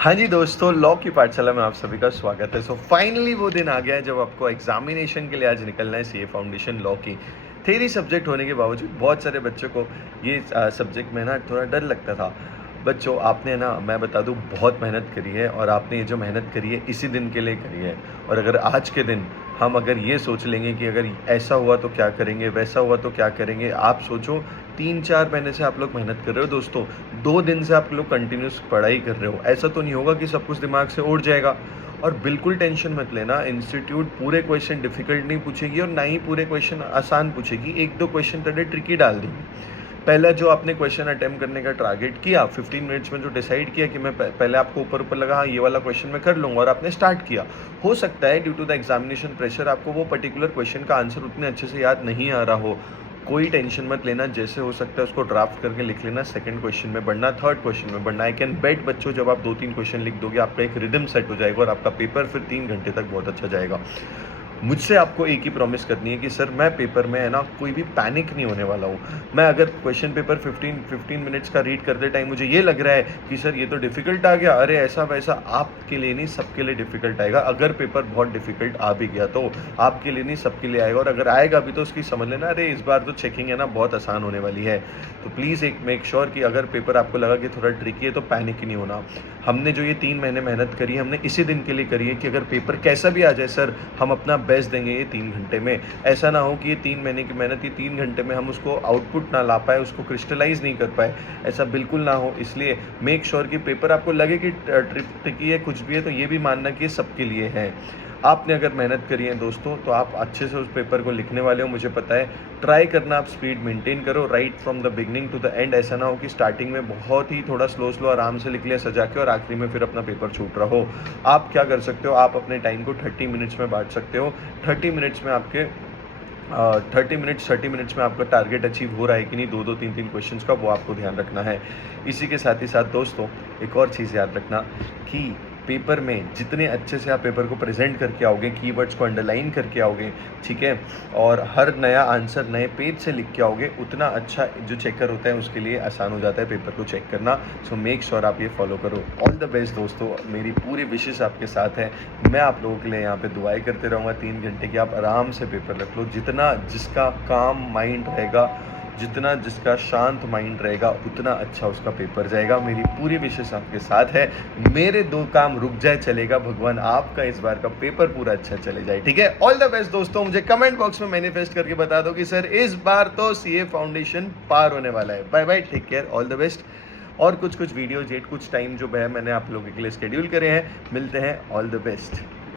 हाँ जी दोस्तों, लॉ की पाठशाला में आप सभी का स्वागत है। सो फाइनली वो दिन आ गया है जब आपको एग्जामिनेशन के लिए आज निकलना है सीए फाउंडेशन लॉ की। थ्योरी सब्जेक्ट होने के बावजूद बहुत सारे बच्चों को ये सब्जेक्ट में ना थोड़ा डर लगता था। बच्चों, आपने ना, मैं बता दूँ, बहुत मेहनत करी है और आपने ये जो मेहनत करी है इसी दिन के लिए करी है। और अगर आज के दिन हम अगर ये सोच लेंगे कि अगर ऐसा हुआ तो क्या करेंगे, वैसा हुआ तो क्या करेंगे, आप सोचो 3-4 महीने से आप लोग मेहनत कर रहे हो दोस्तों। 2 दिन से आप लोग कंटिन्यूस पढ़ाई कर रहे हो। ऐसा तो नहीं होगा कि सब कुछ दिमाग से उड़ जाएगा। और बिल्कुल टेंशन मत लेना, इंस्टीट्यूट पूरे क्वेश्चन डिफिकल्ट नहीं पूछेगी और ना ही पूरे क्वेश्चन आसान पूछेगी। 1-2 क्वेश्चन थोड़े ट्रिकी डाल देगी। पहला जो आपने क्वेश्चन अटेम्प्ट करने का टारगेट किया 15 मिनट्स में, जो डिसाइड किया कि मैं पहले आपको ऊपर ऊपर लगा, हाँ ये वाला क्वेश्चन मैं कर लूँगा, और आपने स्टार्ट किया। हो सकता है due to the examination pressure आपको वो पर्टिकुलर क्वेश्चन का आंसर उतने अच्छे से याद नहीं आ रहा हो। कोई टेंशन मत लेना, जैसे हो सकता है उसको ड्राफ्ट करके लिख लेना। सेकंड क्वेश्चन में बढ़ना, थर्ड क्वेश्चन में बढ़ना। आई कैन बेट बच्चों, जब आप 2-3 क्वेश्चन लिख दोगे आपका एक रिदम सेट हो जाएगा और आपका पेपर फिर 3 घंटे तक बहुत अच्छा जाएगा। मुझसे आपको एक ही प्रॉमिस करनी है कि सर मैं पेपर में है ना कोई भी पैनिक नहीं होने वाला हूँ। मैं अगर क्वेश्चन पेपर 15 मिनट्स का रीड करते टाइम मुझे ये लग रहा है कि सर ये तो डिफ़िकल्ट आ गया, अरे ऐसा वैसा, आपके लिए नहीं सबके लिए डिफ़िकल्ट आएगा। अगर पेपर बहुत डिफ़िकल्ट आ भी गया तो आपके लिए नहीं सबके लिए आएगा, और अगर आएगा भी तो उसकी समझ लेना, अरे इस बार तो चेकिंग है ना बहुत आसान होने वाली है। तो प्लीज़ एक मेक श्योर कि अगर पेपर आपको लगा कि थोड़ा ट्रिकी है तो पैनिक ही नहीं होना। हमने जो ये 3 महीने मेहनत करी है, हमने इसी दिन के लिए करी है कि अगर पेपर कैसा भी आ जाए सर, हम अपना बेस्ट देंगे ये 3 घंटे में। ऐसा ना हो कि ये 3 महीने की मेहनत, ये 3 घंटे में हम उसको आउटपुट ना ला पाए, उसको क्रिस्टलाइज नहीं कर पाए। ऐसा बिल्कुल ना हो, इसलिए मेक श्योर कि पेपर आपको लगे कि ट्रिकी है, कुछ भी है, तो ये भी मानना कि ये सबके लिए है। आपने अगर मेहनत करी है दोस्तों तो आप अच्छे से उस पेपर को लिखने वाले हो, मुझे पता है। ट्राई करना, आप स्पीड मेंटेन करो right from the beginning to the end. ऐसा ना हो कि स्टार्टिंग में बहुत ही थोड़ा स्लो स्लो आराम से लिख लिया सजा के और आखिरी में फिर अपना पेपर छूट रहा हो। आप क्या कर सकते हो, आप अपने टाइम को 30 मिनट्स में बांट सकते हो। 30 मिनट्स में आपके 30 मिनट्स में आपका टारगेट अचीव हो रहा है कि नहीं, 2-2 3-3 क्वेश्चंस का, वो आपको ध्यान रखना है। इसी के साथ ही साथ दोस्तों एक और चीज़ याद रखना कि पेपर में जितने अच्छे से आप पेपर को प्रेजेंट करके आओगे, कीवर्ड्स को अंडरलाइन करके आओगे, ठीक है, और हर नया आंसर नए पेज से लिख के आओगे, उतना अच्छा जो चेकर होता है उसके लिए आसान हो जाता है पेपर को चेक करना। सो मेक श्योर आप ये फॉलो करो। ऑल द बेस्ट दोस्तों, मेरी पूरी विशेष आपके साथ है। मैं आप लोगों के लिए यहाँ पे दुआएं करते रहूँगा 3 घंटे की। आप आराम से पेपर रख लो। जितना जिसका काम माइंड रहेगा, जितना जिसका शांत माइंड रहेगा, उतना अच्छा उसका पेपर जाएगा। मेरी पूरी विशेष आपके साथ है। मेरे 2 काम रुक जाए चलेगा, भगवान आपका इस बार का पेपर पूरा अच्छा चले जाए, ठीक है। ऑल द बेस्ट दोस्तों। मुझे कमेंट बॉक्स में मैनिफेस्ट करके बता दो कि सर इस बार तो सीए फाउंडेशन पार होने वाला है। Bye bye, take care, all the best. और कुछ वीडियोज कुछ टाइम जो है मैंने आप लोगों के लिए शेड्यूल करे हैं। मिलते हैं, ऑल द बेस्ट।